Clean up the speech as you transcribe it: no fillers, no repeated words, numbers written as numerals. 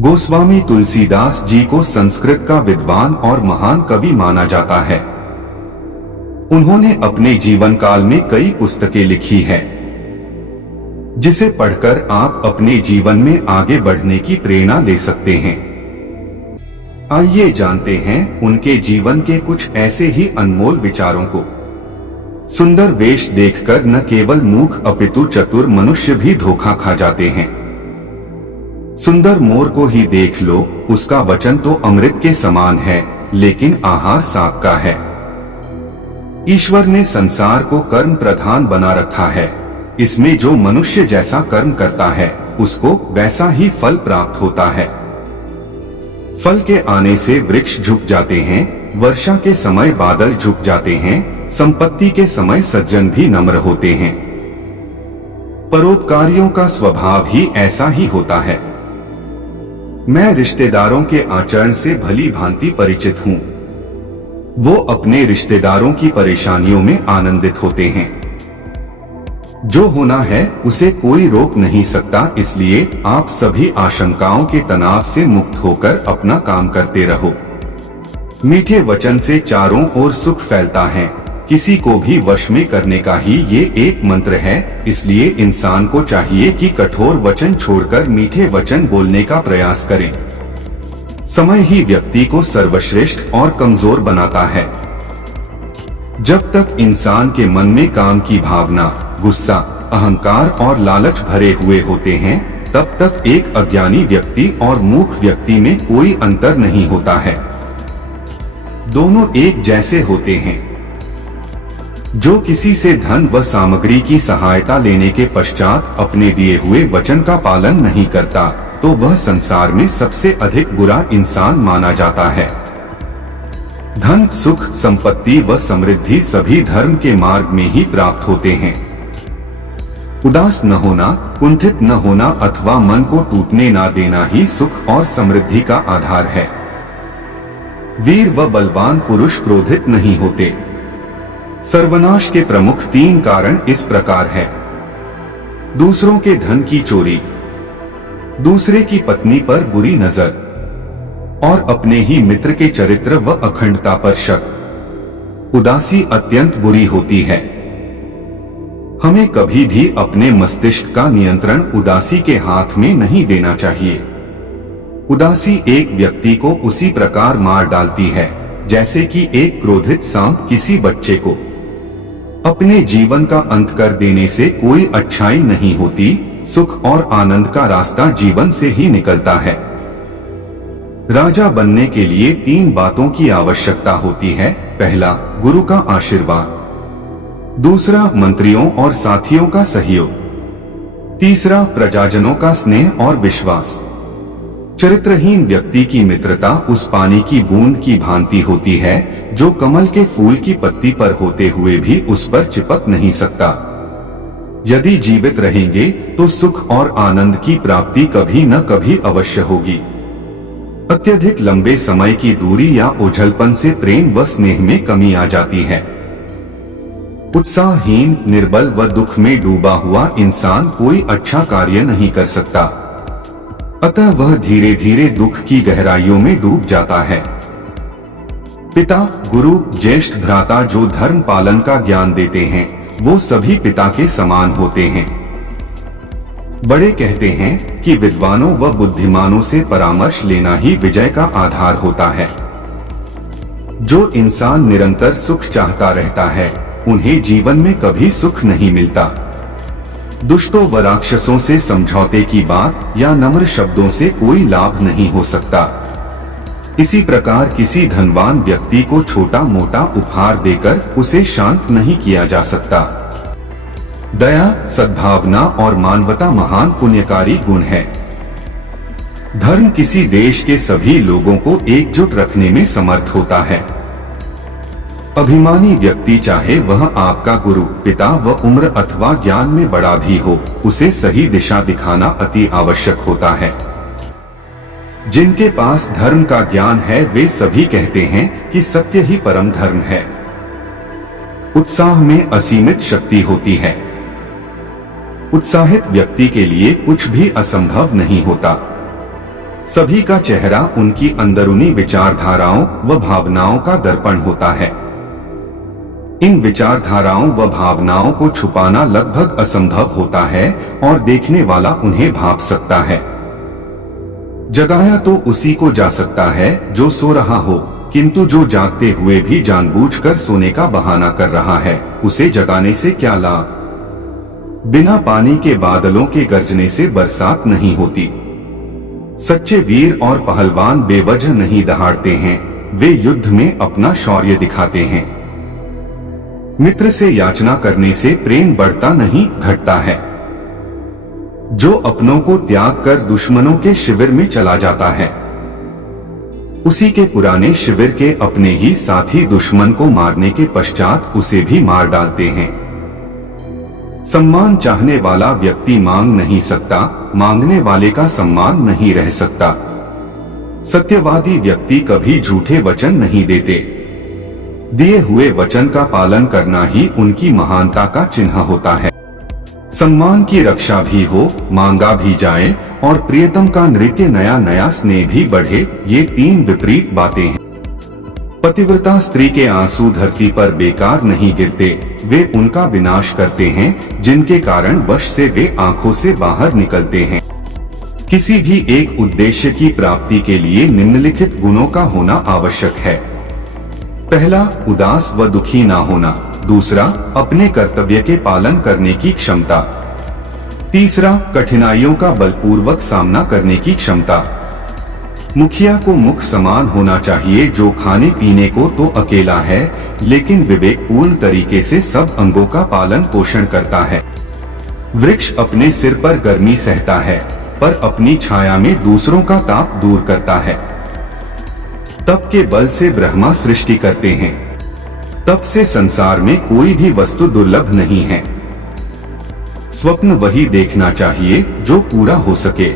गोस्वामी तुलसीदास जी को संस्कृत का विद्वान और महान कवि माना जाता है। उन्होंने अपने जीवन काल में कई पुस्तकें लिखी है, जिसे पढ़कर आप अपने जीवन में आगे बढ़ने की प्रेरणा ले सकते हैं। आइए जानते हैं उनके जीवन के कुछ ऐसे ही अनमोल विचारों को। सुंदर वेश देखकर न केवल मूर्ख अपितु चतुर मनुष्य भी धोखा खा जाते हैं। सुंदर मोर को ही देख लो, उसका वचन तो अमृत के समान है, लेकिन आहार सांप का है। ईश्वर ने संसार को कर्म प्रधान बना रखा है। इसमें जो मनुष्य जैसा कर्म करता है, उसको वैसा ही फल प्राप्त होता है। फल के आने से वृक्ष झुक जाते हैं, वर्षा के समय बादल झुक जाते हैं, संपत्ति के समय सज्जन भी नम्र होते हैं। परोपकारियों का स्वभाव ही ऐसा ही होता है। मैं रिश्तेदारों के आचरण से भली भांति परिचित हूँ। वो अपने रिश्तेदारों की परेशानियों में आनंदित होते हैं। जो होना है उसे कोई रोक नहीं सकता, इसलिए आप सभी आशंकाओं के तनाव से मुक्त होकर अपना काम करते रहो। मीठे वचन से चारों ओर सुख फैलता है। किसी को भी वश में करने का ही ये एक मंत्र है, इसलिए इंसान को चाहिए कि कठोर वचन छोड़कर मीठे वचन बोलने का प्रयास करें। समय ही व्यक्ति को सर्वश्रेष्ठ और कमजोर बनाता है। जब तक इंसान के मन में काम की भावना, गुस्सा, अहंकार और लालच भरे हुए होते हैं, तब तक एक अज्ञानी व्यक्ति और मूर्ख व्यक्ति में कोई अंतर नहीं होता है। दोनों एक जैसे होते हैं। जो किसी से धन व सामग्री की सहायता लेने के पश्चात अपने दिए हुए वचन का पालन नहीं करता, तो वह संसार में सबसे अधिक बुरा इंसान माना जाता है। धन, सुख, संपत्ति व समृद्धि सभी धर्म के मार्ग में ही प्राप्त होते हैं। उदास न होना, कुंठित न होना अथवा मन को टूटने न देना ही सुख और समृद्धि का आधार है। वीर व बलवान पुरुष क्रोधित नहीं होते। सर्वनाश के प्रमुख 3 कारण इस प्रकार है। दूसरों के धन की चोरी, दूसरे की पत्नी पर बुरी नजर और अपने ही मित्र के चरित्र व अखंडता पर शक। उदासी अत्यंत बुरी होती है। हमें कभी भी अपने मस्तिष्क का नियंत्रण उदासी के हाथ में नहीं देना चाहिए। उदासी एक व्यक्ति को उसी प्रकार मार डालती है, जैसे कि एक क्रोधित सांप किसी बच्चे को। अपने जीवन का अंत कर देने से कोई अच्छाई नहीं होती। सुख और आनंद का रास्ता जीवन से ही निकलता है। राजा बनने के लिए 3 बातों की आवश्यकता होती है। पहला, गुरु का आशीर्वाद। दूसरा, मंत्रियों और साथियों का सहयोग। तीसरा, प्रजाजनों का स्नेह और विश्वास। चरित्रहीन व्यक्ति की मित्रता उस पानी की बूंद की भांति होती है, जो कमल के फूल की पत्ती पर होते हुए भी उस पर चिपक नहीं सकता। यदि जीवित रहेंगे तो सुख और आनंद की प्राप्ति कभी न कभी अवश्य होगी। अत्यधिक लंबे समय की दूरी या ओझलपन से प्रेम व स्नेह में कमी आ जाती है। उत्साहहीन, निर्बल व दुख में डूबा हुआ इंसान कोई अच्छा कार्य नहीं कर सकता। अतः वह धीरे धीरे दुख की गहराइयों में डूब जाता है। पिता, गुरु, ज्येष्ठ भ्राता जो धर्म पालन का ज्ञान देते हैं, वो सभी पिता के समान होते हैं। बड़े कहते हैं कि विद्वानों व बुद्धिमानों से परामर्श लेना ही विजय का आधार होता है। जो इंसान निरंतर सुख चाहता रहता है, उन्हें जीवन में कभी सुख नहीं मिलता। दुष्टों व राक्षसों से समझौते की बात या नम्र शब्दों से कोई लाभ नहीं हो सकता। इसी प्रकार किसी धनवान व्यक्ति को छोटा मोटा उपहार देकर उसे शांत नहीं किया जा सकता। दया, सद्भावना और मानवता महान पुण्यकारी गुण है। धर्म किसी देश के सभी लोगों को एकजुट रखने में समर्थ होता है। अभिमानी व्यक्ति, चाहे वह आपका गुरु, पिता व उम्र अथवा ज्ञान में बड़ा भी हो, उसे सही दिशा दिखाना अति आवश्यक होता है। जिनके पास धर्म का ज्ञान है, वे सभी कहते हैं कि सत्य ही परम धर्म है। उत्साह में असीमित शक्ति होती है। उत्साहित व्यक्ति के लिए कुछ भी असंभव नहीं होता। सभी का चेहरा उनकी अंदरूनी विचारधाराओं व भावनाओं का दर्पण होता है। इन विचारधाराओं व भावनाओं को छुपाना लगभग असंभव होता है और देखने वाला उन्हें भांप सकता है। जगाया तो उसी को जा सकता है जो सो रहा हो, किंतु जो जागते हुए भी जानबूझकर सोने का बहाना कर रहा है, उसे जगाने से क्या लाभ। बिना पानी के बादलों के गरजने से बरसात नहीं होती। सच्चे वीर और पहलवान बेवजह नहीं दहाड़ते हैं, वे युद्ध में अपना शौर्य दिखाते हैं। मित्र से याचना करने से प्रेम बढ़ता नहीं, घटता है। जो अपनों को त्याग कर दुश्मनों के शिविर में चला जाता है, उसी के पुराने शिविर के अपने ही साथी दुश्मन को मारने के पश्चात उसे भी मार डालते हैं। सम्मान चाहने वाला व्यक्ति मांग नहीं सकता, मांगने वाले का सम्मान नहीं रह सकता। सत्यवादी व्यक्ति कभी झूठे वचन नहीं देते। दिए हुए वचन का पालन करना ही उनकी महानता का चिन्ह होता है। सम्मान की रक्षा भी हो, मांगा भी जाए और प्रियतम का नृत्य नया नया स्नेह भी बढ़े, ये तीन विपरीत बातें हैं। पतिव्रता स्त्री के आंसू धरती पर बेकार नहीं गिरते, वे उनका विनाश करते हैं जिनके कारण वश से वे आंखों से बाहर निकलते हैं। किसी भी एक उद्देश्य की प्राप्ति के लिए निम्नलिखित गुणों का होना आवश्यक है। पहला, उदास व दुखी ना होना। दूसरा, अपने कर्तव्य के पालन करने की क्षमता। तीसरा, कठिनाइयों का बलपूर्वक सामना करने की क्षमता। मुखिया को मुख समान होना चाहिए, जो खाने पीने को तो अकेला है लेकिन विवेकपूर्ण तरीके से सब अंगों का पालन पोषण करता है। वृक्ष अपने सिर पर गर्मी सहता है पर अपनी छाया में दूसरों का ताप दूर करता है। तप के बल से ब्रह्मा सृष्टि करते हैं। तप से संसार में कोई भी वस्तु दुर्लभ नहीं है। स्वप्न वही देखना चाहिए जो पूरा हो सके।